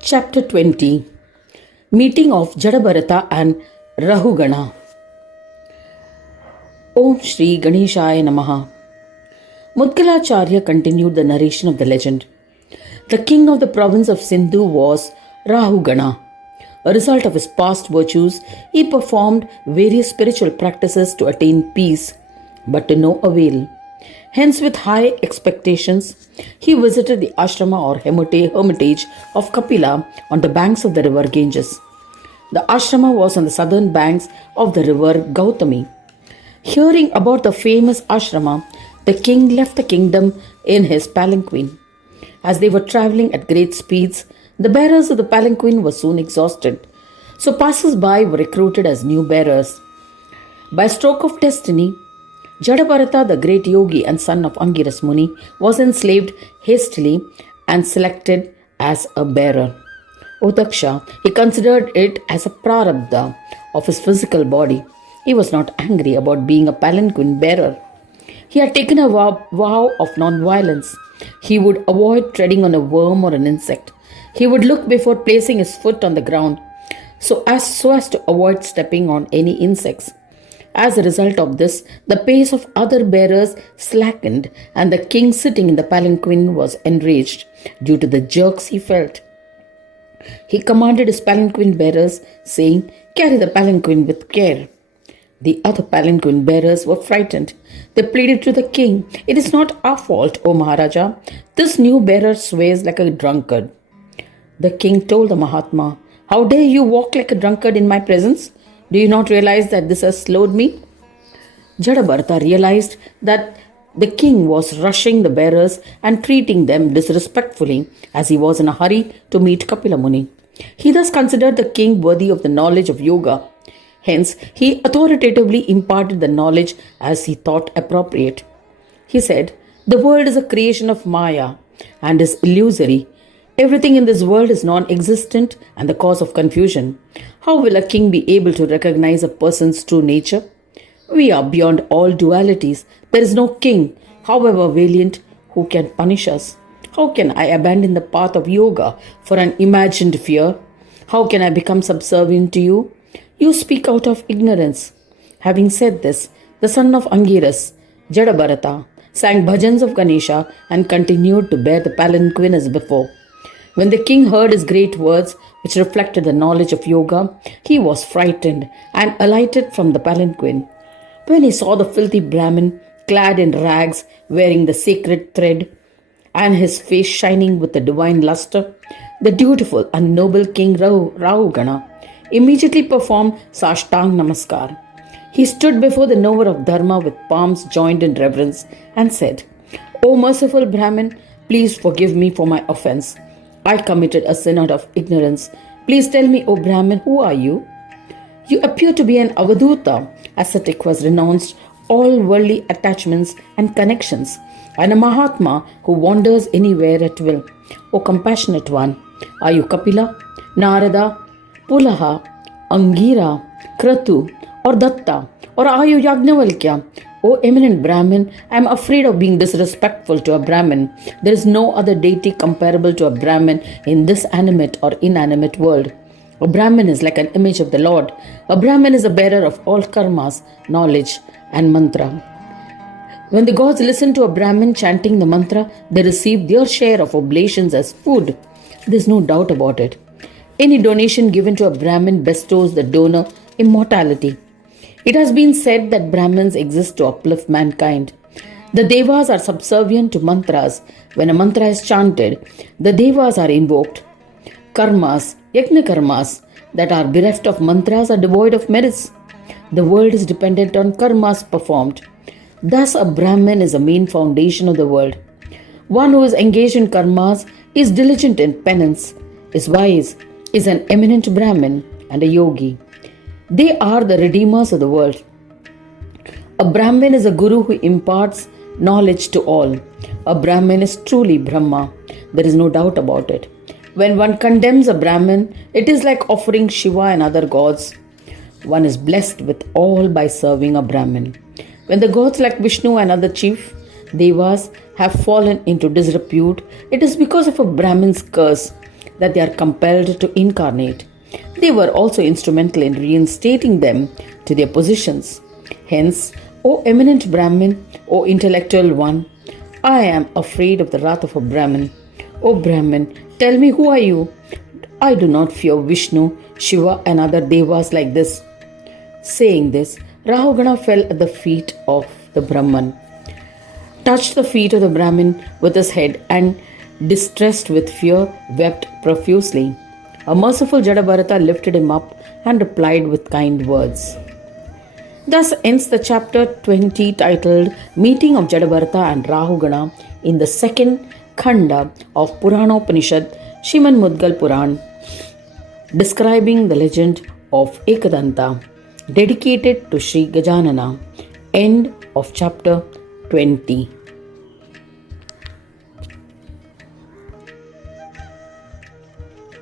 Chapter 20 Meeting of Jada Bharata and Rahugana. Om Shri Ganeshaya Namaha. Mudgalacharya continued the narration of the legend. The king of the province of Sindhu was Rahugana. A result of his past virtues, he performed various spiritual practices to attain peace, but to no avail. Hence, with high expectations, he visited the ashrama or hermitage of Kapila on the banks of the river Ganges. The ashrama was on the southern banks of the river Gautami. Hearing about the famous ashrama, the king left the kingdom in his palanquin. As they were travelling at great speeds, the bearers of the palanquin were soon exhausted, so passers-by were recruited as new bearers. By stroke of destiny, Jada Bharata, the great yogi and son of Angiras Muni, was enslaved hastily and selected as a bearer. O Daksha, he considered it as a prarabdha of his physical body. He was not angry about being a palanquin bearer. He had taken a vow of nonviolence. He would avoid treading on a worm or an insect. He would look before placing his foot on the ground so as to avoid stepping on any insects. As a result of this, the pace of other bearers slackened, and the king sitting in the palanquin was enraged due to the jerks he felt. He commanded his palanquin bearers, saying, "Carry the palanquin with care." The other palanquin bearers were frightened. They pleaded to the king, "It is not our fault, O Maharaja. This new bearer swears like a drunkard." The king told the Mahatma, "How dare you walk like a drunkard in my presence? Do you not realize that this has slowed me?" Jada Bharata realized that the king was rushing the bearers and treating them disrespectfully, as he was in a hurry to meet Kapila Muni. He thus considered the king worthy of the knowledge of yoga. Hence, he authoritatively imparted the knowledge as he thought appropriate. He said, "The world is a creation of Maya and is illusory. Everything in this world is non-existent and the cause of confusion. How will a king be able to recognize a person's true nature? We are beyond all dualities. There is no king, however valiant, who can punish us. How can I abandon the path of yoga for an imagined fear? How can I become subservient to you? You speak out of ignorance." Having said this, the son of Angiras, Jada Bharata, sang bhajans of Ganesha and continued to bear the palanquin as before. When the king heard his great words, which reflected the knowledge of yoga, he was frightened and alighted from the palanquin. When he saw the filthy Brahmin clad in rags, wearing the sacred thread, and his face shining with the divine luster, the dutiful and noble king Rahugana immediately performed Sashtang Namaskar. He stood before the knower of Dharma with palms joined in reverence and said, "O merciful Brahmin, please forgive me for my offense. I committed a sin out of ignorance. Please tell me, O Brahmin, who are you?" "You appear to be an Avaduta." Ascetic was renounced all worldly attachments and connections, and a Mahatma who wanders anywhere at will. "O compassionate one, are you Kapila, Narada, Pulaha, Angira, Kratu, or Datta, or are you Yajnavalkya? O eminent Brahmin, I am afraid of being disrespectful to a Brahmin. There is no other deity comparable to a Brahmin in this animate or inanimate world. A Brahmin is like an image of the Lord. A Brahmin is a bearer of all karmas, knowledge, and mantra. When the gods listen to a Brahmin chanting the mantra, they receive their share of oblations as food. There is no doubt about it. Any donation given to a Brahmin bestows the donor immortality. It has been said that Brahmins exist to uplift mankind. The Devas are subservient to mantras. When a mantra is chanted, the Devas are invoked. Karmas, yajna karmas, that are bereft of mantras are devoid of merits. The world is dependent on karmas performed. Thus, a Brahmin is the main foundation of the world. One who is engaged in karmas, is diligent in penance, is wise, is an eminent Brahmin and a yogi. They are the redeemers of the world. A Brahmin is a guru who imparts knowledge to all. A Brahmin is truly Brahma. There is no doubt about it. When one condemns a Brahmin, it is like offering Shiva and other gods. One is blessed with all by serving a Brahmin. When the gods like Vishnu and other chief Devas have fallen into disrepute, it is because of a Brahmin's curse. that they are compelled to incarnate. They were also instrumental in reinstating them to their positions. Hence, O eminent Brahmin, O intellectual one, I am afraid of the wrath of a Brahmin. O Brahmin, tell me, who are you? I do not fear Vishnu, Shiva and other devas like this. Saying this, Rahugana fell at the feet of the Brahman, touched the feet of the Brahmin with his head, and, distressed with fear, wept profusely. A merciful Jada Bharata lifted him up and replied with kind words. Thus ends the chapter 20 titled Meeting of Jada Bharata and Rahugana in the second Khanda of Purana Upanishad, Sriman Mudgal Purana, describing the legend of Ekadanta, dedicated to Sri Gajanana. End of chapter 20.